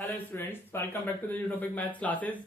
Hello students, welcome back to the Utopic maths classes.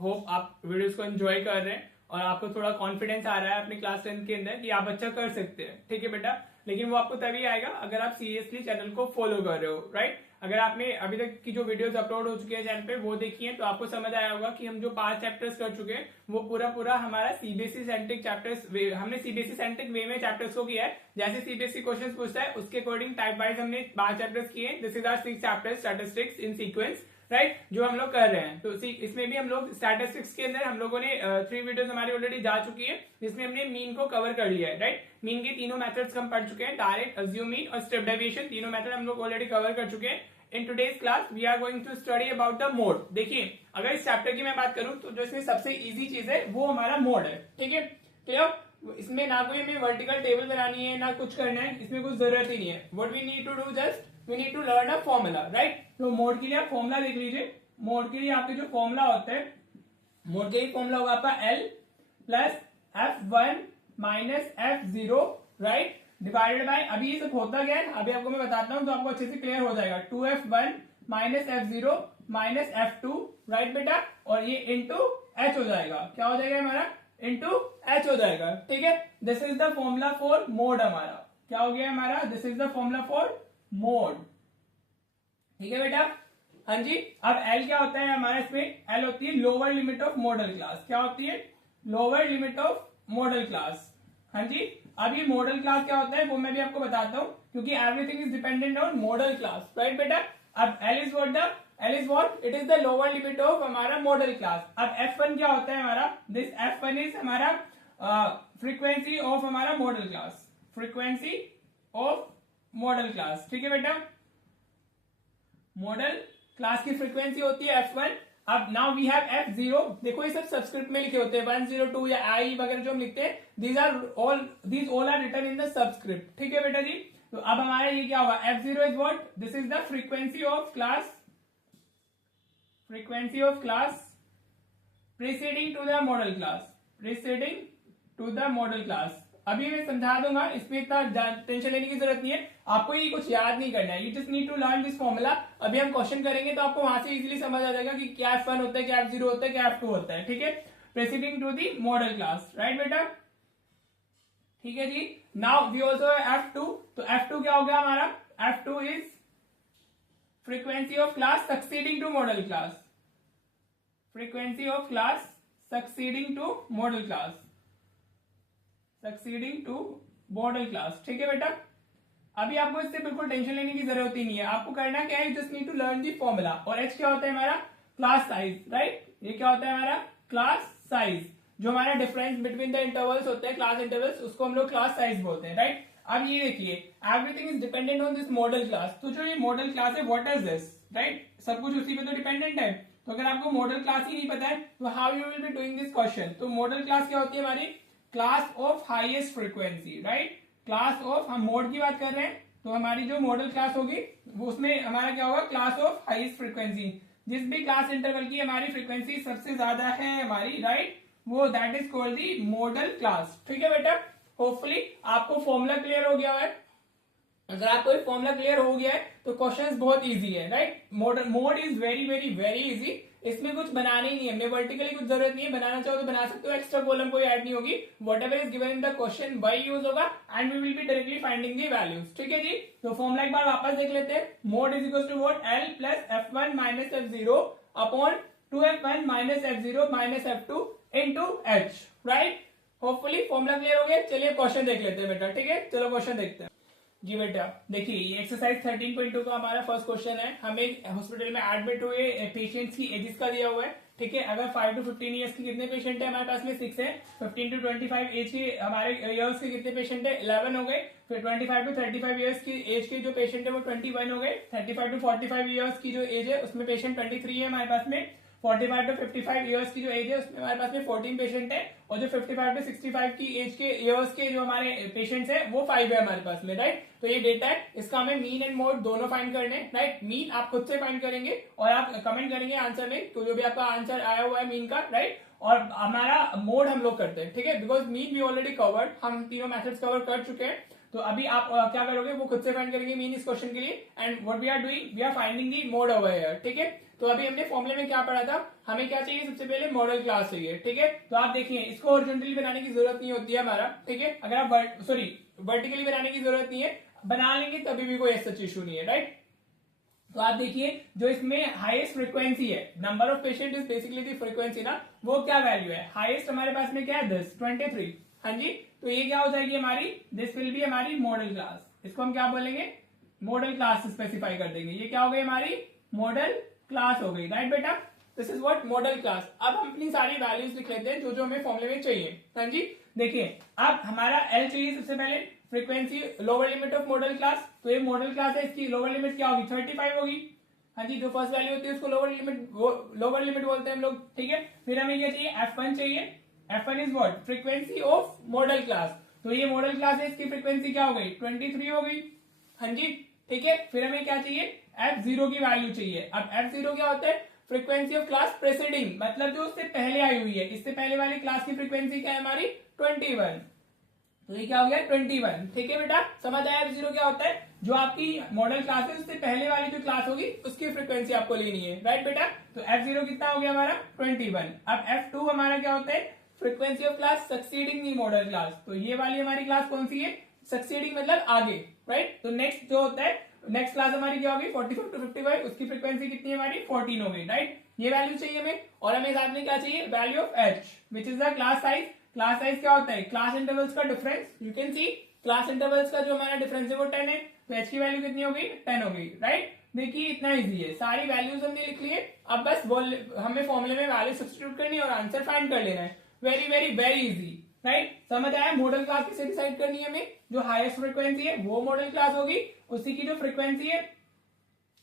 Hope आप videos को enjoy कर रहे हैं और आपको थोड़ा कॉन्फिडेंस आ रहा है अपनी क्लास 10 के अंदर कि आप अच्छा कर सकते हैं। ठीक है बेटा, लेकिन वो आपको तभी आएगा अगर आप सीरियसली चैनल को फॉलो कर रहे हो, राइट। अगर आपने अभी तक की जो वीडियोस अपलोड हो चुकी है चैनल पे वो देखी है तो आपको समझ आया होगा कि हम जो 5 चैप्टर्स कर चुके हैं वो पूरा हमारा सीबीएसई सेंट्रिक चैप्टर्स हमने सीबीएसई सेंट्रिक वे में चैप्टर्स को किया है। जैसे सीबीएसई क्वेश्चन पूछता है उसके अकॉर्डिंग टाइप वाइज हमने 5 चैप्टर्स किए। This is our 6 chapters statistics in sequence, right, जो हम लोग कर रहे हैं। तो इसमें भी हम लोग स्टैटिस्टिक्स के अंदर हम लोगों ने 3 वीडियोस हमारी ऑलरेडी जा चुकी है जिसमें हमने मीन को कवर कर लिया है, राइट। मीन के तीनों मेथड्स हम पढ़ चुके हैं, डायरेक्ट, अज्यूम मीन और स्टेप डेविएशन। तीनों मेथड हम लोग ऑलरेडी कवर कर चुके हैं। In today's class we are going to study about the mode. देखिए, अगर इस चैप्टर की मैं बात करूं तो जो इसमें सबसे इजी चीज है वो हमारा मोड है। ठीक है, क्लियर। इसमें ना कोई हमें वर्टिकल टेबल बनानी है ना कुछ करना है, इसमें कुछ जरूरत ही नहीं है। What we need to do, just we need to learn a formula, right. तो मोड के लिए आप फॉर्मूला देख लीजिए। मोड के लिए आपके जो फॉर्मूला होता है, मोड के लिए फॉर्मूला होगा आपका L plus F1 minus F0, right, divided by, अभी ये सब होता क्या है अभी आपको मैं बताता हूं तो आपको अच्छे से क्लियर हो जाएगा। 2F1 minus F0 minus F2, right बेटा, और ये इंटू H हो जाएगा। क्या हो जाएगा हमारा? इंटू H हो जाएगा। ठीक है, this is the formula for mode. हमारा क्या हो गया हमारा? This is the formula for mode. ठीक है बेटा, हाँ जी। अब L क्या होता है हमारा? इसमें L होती है lower limit of model class. क्या होती है? Lower limit of model class. हाँ जी। अब ये मॉडल क्लास क्या होता है वो मैं भी आपको बताता हूँ, क्योंकि everything is dependent on model class, right बेटा। अब L is what? It is the lower limit of हमारा मॉडल क्लास। अब F1 क्या होता है हमारा? दिस F1 इज हमारा फ्रीक्वेंसी ऑफ हमारा model class, frequency of model class. ठीक है बेटा, मॉडल क्लास की फ्रीक्वेंसी होती है F1। अब नाउ वी हैव F0। देखो ये सब सबस्क्रिप्ट में लिखे होते हैं, 102 या आई वगैरह जो हम लिखते हैं, these all are written in the subscript. ठीक है बेटा जी। तो अब हमारा ये क्या होगा? F0 is what? This is the frequency of class, frequency of class preceding to the modal class, preceding to the modal class. अभी मैं समझा दूंगा, इसमें इतना टेंशन लेने की जरूरत नहीं है। आपको ये कुछ याद नहीं करना है, you just need to learn this formula. अभी हम क्वेश्चन करेंगे तो आपको वहां से इजीली समझ आ जाएगा कि क्या F1 होता है, क्या F0 होता है, क्या F2 होता है। ठीक है, preceding to the modal class, right बेटा। ठीक है जी। Now we also F2। तो F2 क्या हो गया हमारा? F2 is frequency of class succeeding to modal class, frequency of class succeeding to modal class, succeeding to modal class. ठीक है बेटा, अभी आपको इससे बिल्कुल टेंशन लेने की जरूरत ही नहीं है। आपको करना क्या है? Just need to learn the formula. और H क्या होता है हमारा? Class size, right. ये क्या होता है हमारा? Class size. जो हमारा डिफरेंस बिटवीन द इंटरवल्स होते हैं, क्लास इंटरवल्स, उसको हम लोग क्लास साइज बोलते हैं, राइट। अब ये देखिए, everything is dependent on this model class. तो जो ये मॉडल क्लास है, व्हाट इज दिस, राइट, सब कुछ उसी पे तो डिपेंडेंट है। तो अगर आपको मॉडल क्लास ही नहीं पता है तो how you will be doing this question. तो मॉडल क्लास क्या होती है हमारी? Class of highest frequency, right. Class of, हम मोड की बात कर रहे हैं तो हमारी जो मॉडल क्लास होगी वो उसमें हमारा क्या होगा? Class of highest frequency. जिस भी क्लास इंटरवल की हमारी फ्रीक्वेंसी सबसे ज्यादा है हमारी, राइट, वो that is called the modal class. ठीक है बेटा, होपफुली आपको फॉर्मूला क्लियर हो गया है। अगर आपको ये फॉर्मूला क्लियर हो गया है तो क्वेश्चंस बहुत इजी है, right. Mode is very very very easy. इसमें कुछ बनाना ही नहीं है, हमें वर्टिकली कुछ जरूरत नहीं है। बनाना चाहो तो बना सकते हो, एक्स्ट्रा कॉलम कोई ऐड नहीं होगी। Whatever is given in the question वही यूज होगा and we will be directly finding the values. ठीक है जी। तो फॉर्मूला एक बार वापस देख लेते हैं। Mode is equal to what? L plus F1 minus F0 upon 2F1 minus F0 minus F2 into H, right. Hopefully formula clear हो गया। चलिए क्वेश्चन देख लेते हैं बेटा। ठीक है, चलो क्वेश्चन देखते हैं जी बेटा। देखिए, ये एक्सरसाइज 13.2 का हमारा फर्स्ट क्वेश्चन है। हमें हॉस्पिटल में एडमिट हुए पेशेंट्स की एजेस का दिया हुआ है। ठीक है, अगर 5 to 15 ईयर्स के कितने पेशेंट है हमारे पास में? 6 है। 15 to 25 एज के हमारे ईयर्स के कितने पेशेंट है? 11 हो गए। फिर 25 to 35 ईयर्स की एज के जो पेशेंट है वो 21 हो गए। 35 to 45 ईयर्स की जो एज है उसमें पेशेंट 23 है हमारे पास में। 45 to 55 ईयर्स की जो एज है उसमें हमारे पास में 14 पेशेंट है। और जो 55 to 65 की एज के ईयर्स के जो हमारे पेशेंट्स है वो 5 है हमारे पास में, राइट। तो ये डेटा है, इसका हमें मीन एंड मोड दोनों फाइंड करने, राइट। मीन आप खुद से फाइंड करेंगे और आप कमेंट करेंगे आंसर में, तो जो भी आपका आंसर आया हुआ है मीन का, राइट। और हमारा मोड हम लोग करते हैं, ठीक है, because mean we already covered, हम तीनों मेथड्स कवर कर चुके हैं। तो अभी आप क्या करोगे, वो खुद से फाइंड करेंगे मीन इस क्वेश्चन के लिए। And what we are doing, we are finding the mode over here, ठीक है। तो अभी हमने फॉर्मूले में क्या पढ़ा था, हमें क्या चाहिए, सबसे पहले मॉडल क्लास चाहिए, ठीक है। तो आप देखिए इसको हॉरिजॉन्टली बनाने की जरूरत नहीं होती है हमारा, ठीक है। अगर आप वर्टिकली बनाने की जरूरत नहीं है, बना लेंगे तभी भी कोई ऐसा इशू नहीं है, राइट। तो आप देखिए जो इसमें हाईएस्ट फ्रीक्वेंसी है, number of patient is basically the frequency ना, वो क्या वैल्यू है, हाईएस्ट हमारे पास में क्या है 10, 23, हाँ जी। तो ये क्या हो जाएगी हमारी, दिस विल बी हमारी मॉडल क्लास, इसको हम क्या बोलेंगे, मॉडल क्लास स्पेसिफाई कर देंगे। ये क्या हो गई हमारी मॉडल क्लास हो गई, राइट बेटा। This is what model class. अब हम अपनी सारी वैल्यूज लिख लेते हैं जो जो हमें फॉर्मूले में चाहिए, हाँ जी। देखिए अब हमारा एल चाहिए सबसे पहले, frequency lower limit of model class. तो ये मॉडल क्लास है, इसकी लोअर लिमिट क्या होगी, 35 होगी, हाँ जी। जो फर्स्ट वैल्यू होती है उसको लोअर लिमिट बोलते हैं हम लोग, ठीक है। फिर हमें क्या चाहिए, F1 चाहिए। F1 is what, frequency of model class. तो ये मॉडल क्लास है, इसकी फ्रीक्वेंसी क्या हो गई, 23 हो गई, हाँ जी, ठीक है। फिर हमें क्या चाहिए, F0 की वैल्यू चाहिए। अब F0 क्या होता है, फ्रीक्वेंसी ऑफ क्लास प्रेसिडिंग, मतलब जो उससे पहले आई हुई है, इससे पहले वाली क्लास की फ्रीक्वेंसी क्या है हमारी 21। तो ये क्या हो गया 21, ठीक है बेटा, समझ आया। F0 क्या होता है, जो आपकी मॉडल क्लास है उससे पहले वाली जो क्लास होगी उसकी फ्रीक्वेंसी आपको लेनी है, राइट बेटा। तो F0 कितना हो गया हमारा 21। अब F2 हमारा क्या होता है, frequency of class succeeding the modal class. तो ये वाली हमारी क्लास कौन सी है, सक्सीडिंग मतलब आगे, राइट। तो नेक्स्ट जो होता है, नेक्स्ट क्लास हमारी क्या होगी 45 to 55, उसकी फ्रीक्वेंसी कितनी है हमारी 14 हो गई, राइट। ये वैल्यू चाहिए हमें। और हमें साथ में क्या चाहिए, value of H which is the class size. Class size क्या होता है, क्लास इंटरवल्स का difference. You can see class intervals का जो हमारा डिफरेंस है वो 10 है, तो H की वैल्यू कितनी होगी 10 होगी, राइट। देखिए इतना इजी है, सारी वैल्यूज हमने लिख लिए। अब बस हमें फॉर्मूले में वैल्यू सब्स्टिट्यूट करनी है और आंसर फाइंड कर लेना है। Very very very easy, right. समझ आया। मॉडल क्लास किसे डिसाइड करनी है हमें, जो हाईएस्ट फ्रीक्वेंसी है वो मॉडल क्लास होगी, उसी की जो फ्रीक्वेंसी है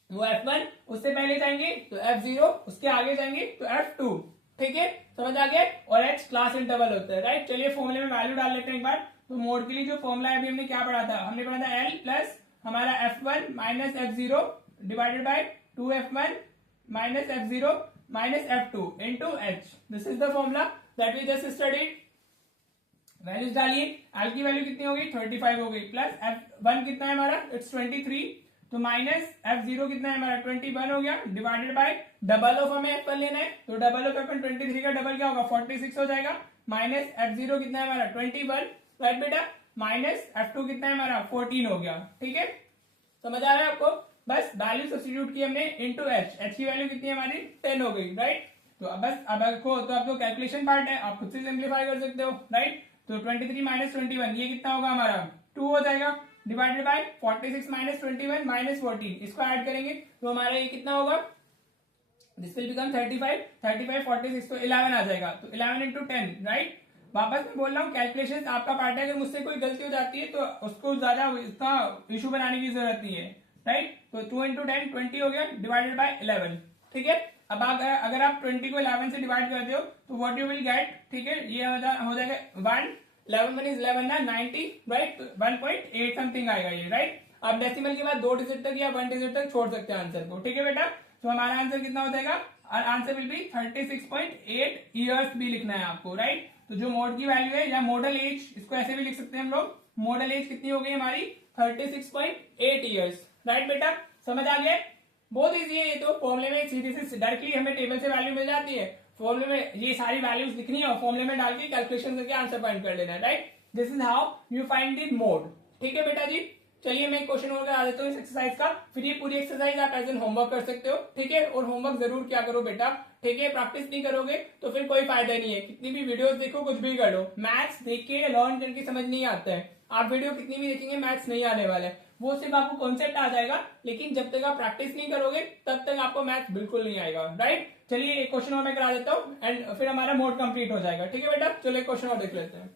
वो F1, उससे पहले जाएंगे तो F0, उसके आगे जाएंगे तो F2, ठीक है, समझ आ गया। और H क्लास इंटरवल होता है, राइट। चलिए फॉर्मूले में वैल्यू डाल लेते हैं एक बार। तो मोड के लिए जो फॉर्मूला है अभी हमने क्या पढ़ा था, हमने पढ़ा था L प्लस हमारा F1 minus F0 divided by 2F1 minus F0 minus F2 into H। This is the formula that we just studied. Values डालिए, एल की वैल्यू कितनी हो गई 35 हो गई, प्लस F1 कितना है हमारा इट्स 23, तो माइनस F0 कितना है हमारा 21 हो गया, डिवाइडेड बाय डबल ऑफ हमें F1 लेना है, तो डबल ऑफ F1 23 का डबल क्या होगा 46 हो जाएगा, माइनस F0 कितना है हमारा 21, राइट बेटा, माइनस F2 कितना है हमारा 14 हो गया, ठीक है। समझ आ रहा है आपको। बस वैल्यू सब्स्टिट्यूट की हमने इनटू H की वैल्यू कितनी है हमारी 10 हो गई, राइट। तो अब बस अब आपको तो आपको कैलकुलेशन पार्ट है, आप खुद से सिंप्लीफाई कर सकते हो, राइट। तो 23 माइनस 21 ये कितना होगा हमारा 2 हो जाएगा, डिवाइडेड बाय 46 माइनस 21 माइनस 14, इसको ऐड करेंगे तो हमारा ये कितना होगा, दिस विल बिकम 35, 46 तो 11 आ जाएगा, तो 11 इंटू 10, राइट। वापस मैं बोल रहा हूँ कैलकुलेशन आपका पार्ट है, अगर मुझसे कोई गलती हो जाती है तो उसको ज्यादा इसका इशू बनाने की जरूरत नहीं है, राइट। तो 2 इंटू 10 20 हो गया, डिवाइडेड बाय 11, ठीक है। अब अगर आप 20 को 11 से डिवाइड करते हो तो व्हाट यू विल गेट, ठीक है, ये हो जाएगा 1, 11 1 इज 11 ना 90, राइट, 1.8 समथिंग आएगा ये, राइट। आप डेसिमल के बाद 2 डिजिट तक या 1 डिजिट तक छोड़ सकते हैं आंसर को, ठीक है बेटा। तो हमारा आंसर कितना हो जाएगा, आंसर विल बी 36.8 ईयर्स भी लिखना है आपको, राइट। तो जो मोड की वैल्यू है या मॉडल एज, इसको ऐसे भी लिख सकते हैं हम लोग, मॉडल एज कितनी हो गई हमारी 36.8 ईयर्स, राइट बेटा, समझ आ गया। बहुत इजी है ये तो, फॉर्मूले में सीधे से डायरेक्टली हमें टेबल से वैल्यू मिल जाती है, फॉर्मूले में ये सारी वैल्यूज लिखनी है और फॉर्मूले में डाल के कैलकुलेशन करके आंसर फाइंड कर लेना है, right. This is how you find the mode, ठीक है बेटा जी। चलिए मैं क्वेश्चन और करा देता हूँ इस एक्सरसाइज का, फिर ये पूरी एक्सरसाइज आप एज एन होमवर्क कर सकते हो, ठीक है। और होमवर्क जरूर क्या करो बेटा, ठीक है, प्रैक्टिस नहीं करोगे तो फिर कोई फायदा नहीं है, कितनी भी वीडियोस देखो कुछ भी कर लो, मैथ्स देख के लर्न करके समझ नहीं आता है। आप वीडियो कितनी भी देखेंगे मैथ्स नहीं आने वाला है, वो सिर्फ आपको कॉन्सेप्ट आ जाएगा, लेकिन जब तक आप प्रैक्टिस नहीं करोगे तब तक आपको मैथ्स बिल्कुल नहीं आएगा, राइट। चलिए एक क्वेश्चन और मैं करा देता हूँ एंड फिर हमारा मोड कंप्लीट हो जाएगा, ठीक है बेटा। चलो एक क्वेश्चन और देख लेते हैं।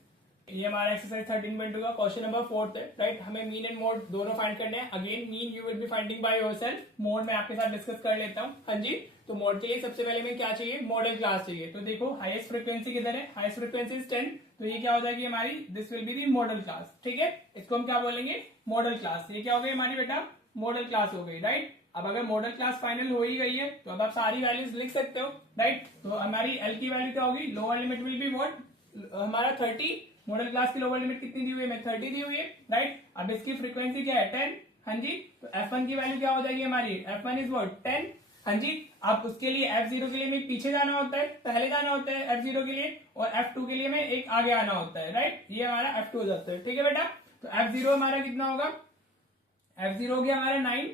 ये हमारा एक्सरसाइज 13.2 का क्वेश्चन नंबर 4 है, राइट। हमें मीन एंड मोड दोनों फाइंड करने हैं। Again mean you will be finding by yourself, mode मैं आपके साथ डिस्कस कर लेता हूँ, हाँ जी। तो मोड के लिए सबसे पहले में क्या चाहिए, मॉडल क्लास चाहिए। तो देखो हाईएस्ट फ्रीक्वेंसी किधर है, हाईएस्ट फ्रीक्वेंसी इज 10, तो ये क्या हो जाएगी हमारी, this will be the modal class, ठीक है। इसको हम क्या बोलेंगे, मॉडल क्लास। ये क्या हो गई हमारी बेटा, मॉडल क्लास हो गई, राइट। अब अगर मॉडल क्लास फाइनल हो ही गई है तो अब आप सारी वैल्यूज लिख सकते हो, राइट। तो हमारी एल की वैल्यू क्या होगी, lower limit will be what हमारा 30, मॉडल क्लास की लोअर लिमिट कितनी दी हुई है, 30 दी हुई है, राइट। अब इसकी फ्रीक्वेंसी क्या है, 10, हाँ जी। तो F1 की वैल्यू क्या हो जाएगी हमारी, F1 इज व्हाट, 10, हाँ जी। अब उसके लिए F0 के लिए हमें पीछे जाना होता है, पहले जाना होता है F0 के लिए, और F2 के लिए हमें एक आगे आना होता है, राइट। ये हमारा F2 हो जाता है, ठीक है बेटा। तो F0 हमारा कितना होगा, F0 हो गया हमारा 9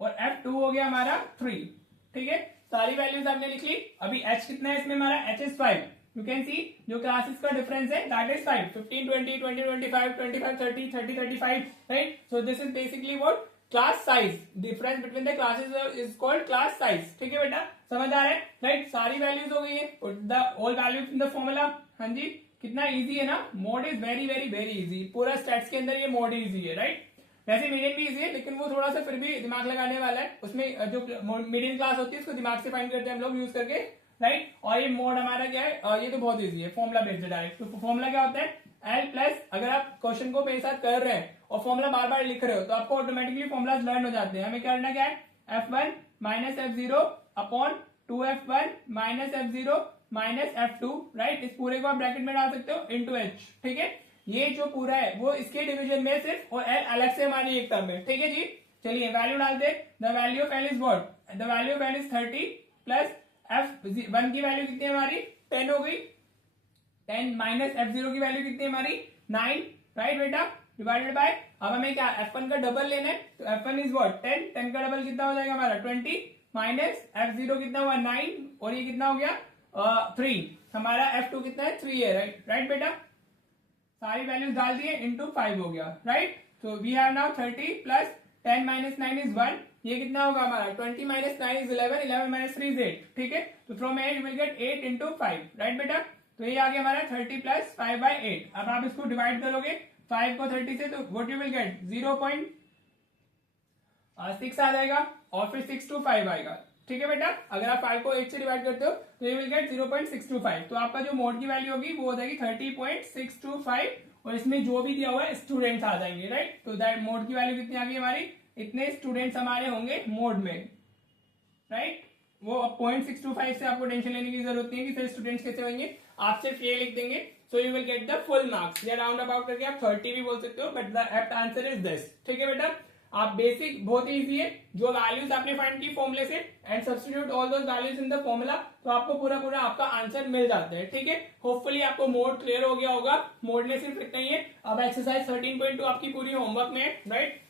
और F2 हो गया हमारा 3, ठीक है। सारी वैल्यूज आपने लिख ली। अभी H कितना है इसमें हमारा, H is 5। You can see जो क्लासेस का डिफरेंस है that is 5, 15, 20, 20, 25, 25, 30, 30, 35, right. So this is basically what, class size. Difference between the classes is called class size, ठीक है बेटा, समझ आ रहा है, राइट। सारी वैल्यूज हो गई है, put the all values in the formula, हाँ जी। कितना इजी है ना, mode is very very very easy, पूरा स्टैट्स के अंदर ये मोड इजी है, राइट। वैसे मीडियम भी इजी है, लेकिन वो थोड़ा सा फिर भी दिमाग लगाने वाला है। उसमें जो मीडियम क्लास होती है उसको दिमाग से फाइंड करते हैं हम लोग यूज करके, राइट। और ये मोड हमारा क्या है, ये तो बहुत इजी है, फॉर्मुला बेस्ड है डायरेक्ट। तो फॉर्मुला क्या होता है, L प्लस, अगर आप क्वेश्चन को मेरे साथ कर रहे हैं और फॉर्मुला बार बार लिख रहे हो तो आपको ऑटोमेटिकली फॉर्मुला लर्न हो जाते हैं। हमें करना क्या है, F1 minus F0 upon 2F1 minus F0 minus F2, right. इस पूरे को आप ब्रैकेट में डाल सकते हो इंटू H, ठीक है। ये जो पूरा है वो इसके डिवीजन में सिर्फ, और L अलग से हमारी एक टर्म है, ठीक है जी। चलिए वैल्यू डालते, the value of L is what, the value of L is 30 plus F1 की वैल्यू कितनी है हमारी, 10 हो गई, 10 माइनस F0 की वैल्यू कितनी है हमारी, 9, राइट बेटा, डिवाइडेड बाय, अब हमें क्या F1 का डबल लेना है, तो F1 इज व्हाट 10, 10 का डबल कितना हो जाएगा हमारा 20, माइनस F0 कितना हुआ 9, और ये कितना हो गया 3, हमारा F2 कितना है 3 है, राइट, राइट बेटा। सारी वैल्यूज डाल दिए, इंटू 5 हो गया, राइट। तो we have now 30 plus 10 minus 9 is 1, ये कितना होगा हमारा 20 माइनस 9 इज 11, 11 माइनस 3 इज 8, ठीक है। तो from 8 you will get 8 into 5, right बेटा। तो ये आ गया हमारा 30 प्लस 5 बाई 8। अब आप इसको डिवाइड करोगे 5 को 30 से, तो व्हाट यू विल गेट 0.6 आ जाएगा, और फिर 6 to 5 आएगा, ठीक है बेटा। अगर आप 5 को 8 से डिवाइड करते हो तो यू विल गेट 0.625। तो आपका जो मोड की वैल्यू होगी वो हो जाएगी 30.625, और इसमें जो भी दिया हुआ है स्टूडेंट्स आ जाएंगे, राइट। तो दैट मोड की वैल्यू कितनी आ गई हमारी, इतने स्टूडेंट्स हमारे होंगे मोड में, राइट। वो 0.625 से आपको टेंशन लेने की जरूरत नहीं है कि सर स्टूडेंट्स कैसे होंगे, आप सिर्फ ये लिख देंगे, so you will get the full marks, या राउंड अबाउट करके आप 30 भी बोल सकते हो, but the apt answer is this, ठीक है बेटा। आप बेसिक बहुत ही इजी है, जो वैल्यूज आपने फाइंड की फॉर्मुले से and substitute all those values in the formula, तो आपको पूरा पूरा आपका आंसर मिल जाता है, ठीक है। होपफुली आपको मोड क्लियर हो गया होगा। मोड में सिर्फ इतना ही है। अब एक्सरसाइज 13.2 आपकी पूरी होमवर्क में है, राइट।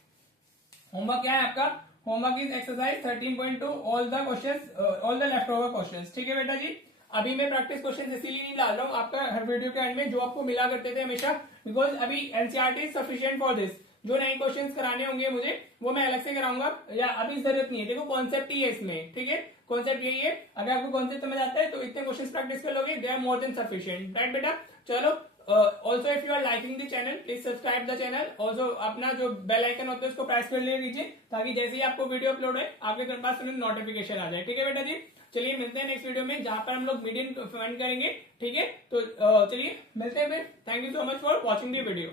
होमवर्क क्या है आपका, homework is exercise 13.2 all the questions, all the left over questions, ठीक है बेटा जी। अभी मैं प्रैक्टिस क्वेश्चन इसीलिए नहीं डाल रहा हूँ आपका हर वीडियो के एंड में, जो आपको मिला करते थे हमेशा, बिकॉज अभी NCERT is sufficient for this. जो नए क्वेश्चंस कराने होंगे मुझे वो मैं अलग से कराऊंगा, या अभी जरूरत नहीं है। देखो कॉन्सेप्ट ही है इसमें, ठीक है, कॉन्सेप्ट यही है। अगर आपको कॉन्सेप्ट समझ आता है तो इतने क्वेश्चंस प्रैक्टिस कर लोगे, they are more than sufficient, right बेटा। चलो, also if you are liking the channel please subscribe the channel. Also अपना जो बेल आइकन होता है उसको प्रेस कर लीजिए, ताकि जैसे ही आपको वीडियो अपलोड है आपके पास नोटिफिकेशन आ जाए, ठीक है बेटा जी। चलिए मिलते हैं नेक्स्ट वीडियो में, जहां पर हम लोग मीडियम फाइंड करेंगे, ठीक है। तो चलिए मिलते हैं फिर। Thank you so much for watching the video.